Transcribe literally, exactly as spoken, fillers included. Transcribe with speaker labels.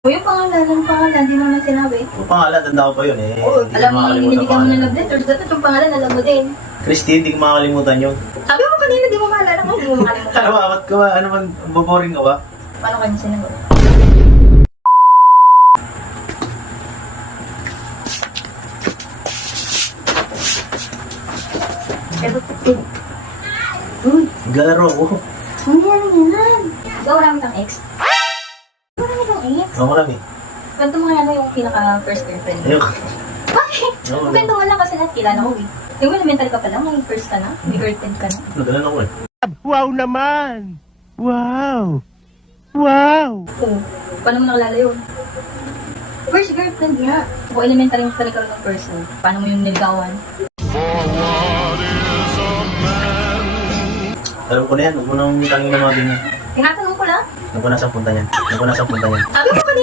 Speaker 1: O yung pangalan, yung pangalan, di mo naman sinabi.
Speaker 2: Yung pangalan, tanda ko pa yun eh.
Speaker 1: Oo,
Speaker 2: Hindi
Speaker 1: alam
Speaker 2: ko
Speaker 1: mo,
Speaker 2: makakalimutan
Speaker 1: binibigyan mo
Speaker 2: pangalan.
Speaker 1: ng love letters. Dapat yung pangalan, alam mo din.
Speaker 2: Christine, hindi ko makakalimutan yun.
Speaker 1: Sabi mo kanina, di mo maalala mo, di mo makalimutan.
Speaker 2: Ano ba, ba't ka ba? Ano man, boboring ka ba?
Speaker 1: Paano ka niya sinagot? Uy,
Speaker 2: Naglalaro ako.
Speaker 1: hindi ano yan. Ikaw wala mo kang ex? Wala mo kang ex?
Speaker 2: Ako lang eh.
Speaker 1: Ganito mo nga ano yung pinaka-first girlfriend.
Speaker 2: Ayok.
Speaker 1: Bakit?
Speaker 2: Oo.
Speaker 1: Ganito mo lang kasi lahat kilala ko eh. Yung elemental ka pa lang, may first ka na, may girlfriend ka na.
Speaker 2: Nagalan ako eh.
Speaker 3: Wow naman! Wow! Wow!
Speaker 1: Oo, paano mo nakalala yun? First girlfriend nga. Kung elementary mo talaga ng person, paano mo yung niligawan?
Speaker 2: Alam ko na yan, huwag mo nang tangin na mga ganyan.
Speaker 1: Tinatanong ko lang.
Speaker 2: Huwag ko na sa punta niyan. Huwag ko na sa punta niyan.
Speaker 1: Sabi mo kanina.